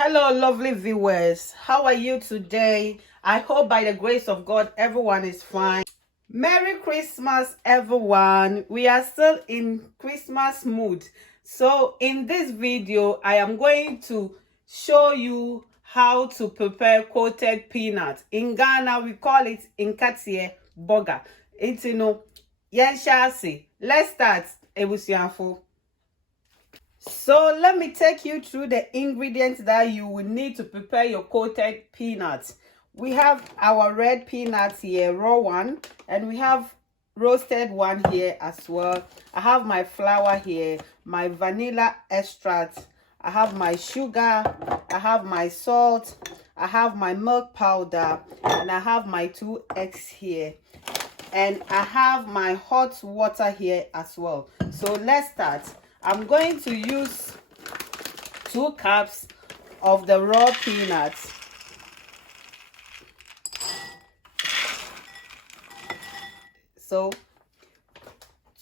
Hello, lovely viewers. How are you today? I hope by the grace of God, everyone is fine. Merry Christmas, everyone. We are still in Christmas mood. So in this video, I am going to show you how to prepare coated peanuts. In Ghana, we call it Nkaten burger. It's, let's start. Ebusianfo. So let me take you through the ingredients that you will need to prepare your coated peanuts. We have our red peanuts here, raw one, and we have roasted one here as well. I have my flour here, my vanilla extract, I have my sugar, I have my salt, I have my milk powder, and I have my 2 eggs here. And I have my hot water here as well. So let's start. I'm going to use 2 cups of the raw peanuts. So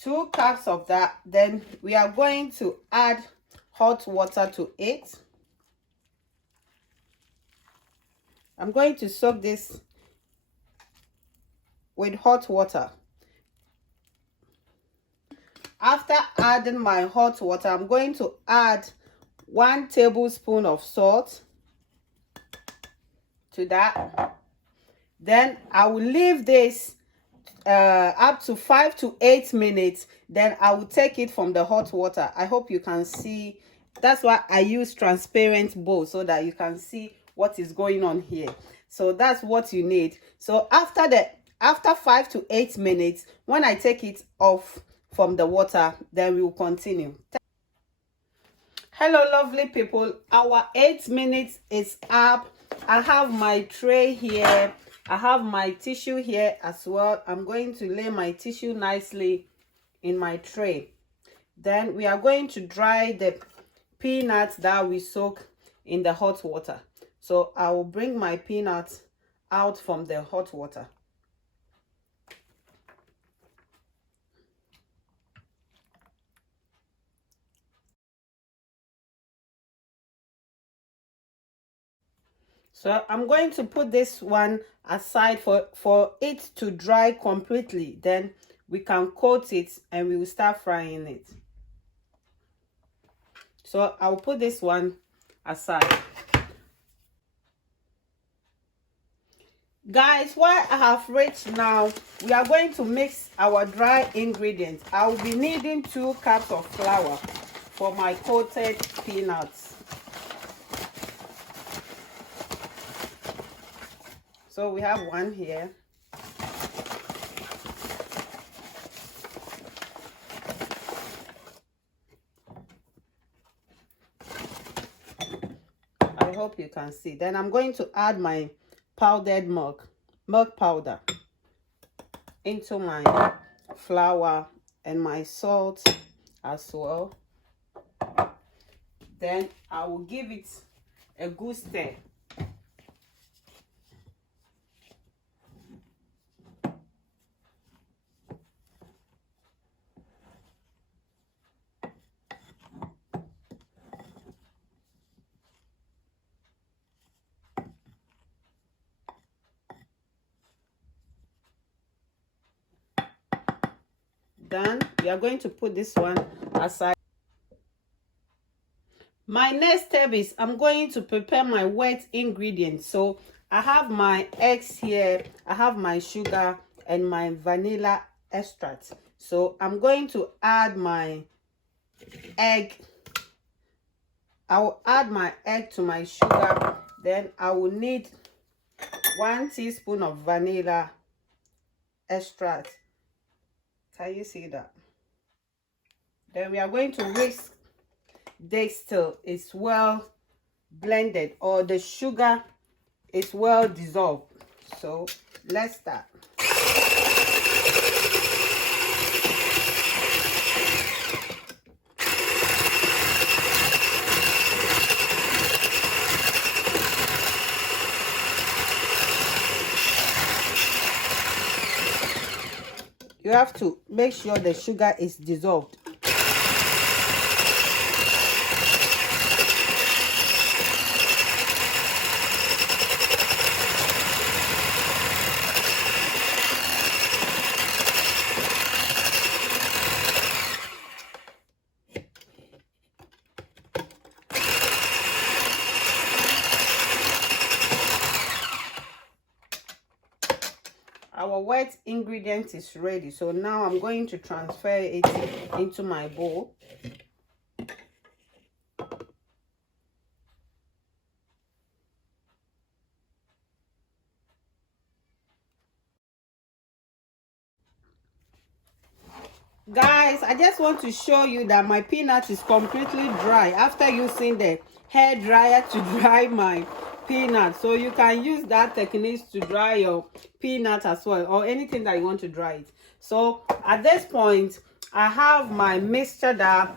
2 cups of that. Then we are going to add hot water to it. I'm going to soak this with hot water. After adding my hot water, I'm going to add 1 tablespoon of salt to that. Then I will leave this up to 5 to 8 minutes. Then I will take it from the hot water. I hope you can see. That's why I use transparent bowl, so that you can see what is going on here. So that's what you need. So after 5 to 8 minutes, when I take it off from the water, then we will continue. Hello, lovely people. Our 8 minutes is up. I have my tray here. I have my tissue here as well. I'm going to lay my tissue nicely in my tray. Then we are going to dry the peanuts that we soak in the hot water. So I will bring my peanuts out from the hot water. So I'm going to put this one aside for it to dry completely. Then we can coat it and we will start frying it. So I'll put this one aside. Guys, while I have reached now, we are going to mix our dry ingredients. I will be needing 2 cups of flour for my coated peanuts. So we have 1 here. I hope you can see. Then I'm going to add my powdered milk powder into my flour and my salt as well. Then I will give it a good stir. Then we are going to put this one aside. My next step is I'm going to prepare my wet ingredients. So I have my eggs here, I have my sugar and my vanilla extract. So I'm going to add my egg. I will add my egg to my sugar. Then I will need 1 teaspoon of vanilla extract. Can you see that? Then we are going to whisk this till it's well blended, or the sugar is well dissolved. So let's start. You have to make sure the sugar is dissolved. our wet ingredient is ready. So now I'm going to transfer it into my bowl. Guys, I just want to show you that my peanut is completely dry after using the hair dryer to dry my peanut. So you can use that technique to dry your peanut as well, or anything that you want to dry it. So at this point, I have my mixture that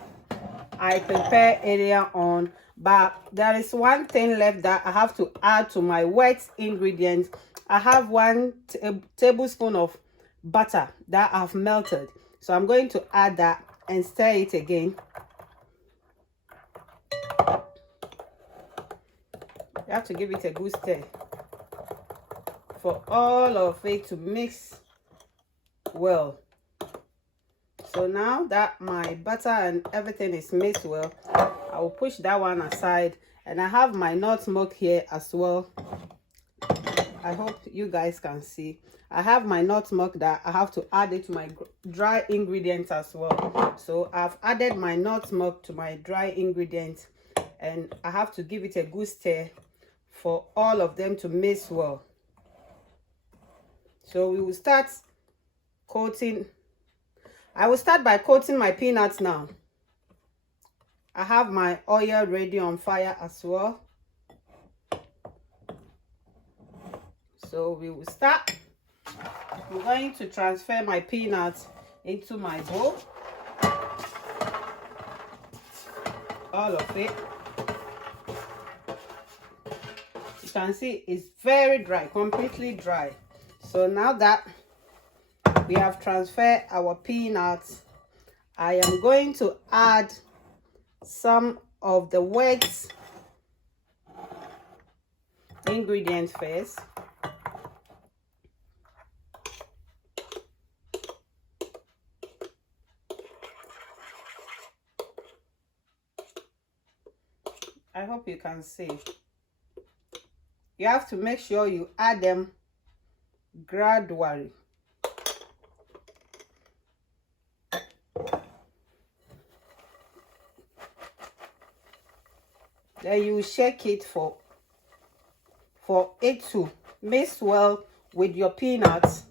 I prepared earlier on, but there is one thing left that I have to add to my wet ingredients. I have 1 tablespoon of butter that I've melted. So I'm going to add that and stir it again. You have to give it a good stir for all of it to mix well. So now that my butter and everything is mixed well, I will push that one aside, and I have my nutmeg here as well. I hope you guys can see. I have my nutmeg that I have to add it to my dry ingredients as well. So I've added my nutmeg to my dry ingredients, and I have to give it a good stir for all of them to mix well. So we will start coating. I will start by coating my peanuts now. I have my oil ready on fire as well. So we will start. I'm going to transfer my peanuts into my bowl. All of it. You can see it's very dry, completely dry. So now that we have transferred our peanuts, I am going to add some of the wet ingredients first. I hope you can see. You have to make sure you add them gradually. Then you shake it for it to mix well with your peanuts.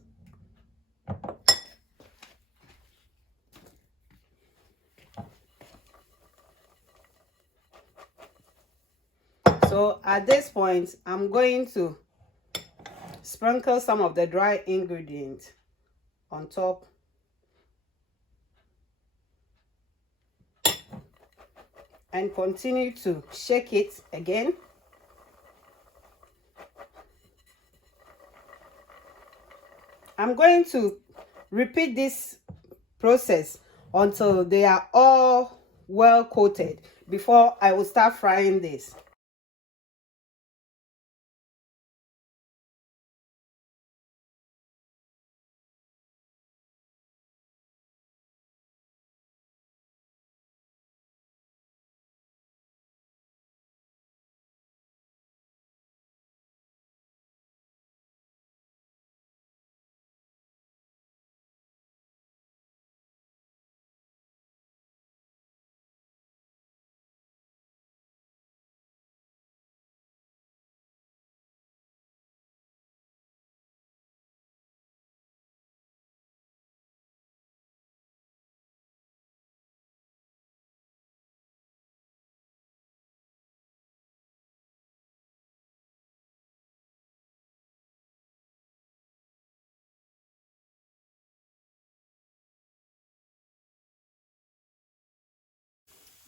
So at this point, I'm going to sprinkle some of the dry ingredients on top. And continue to shake it again. I'm going to repeat this process until they are all well coated before I will start frying this.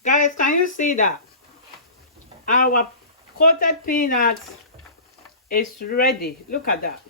Guys, can you see that? Our coated peanuts is ready. Look at that.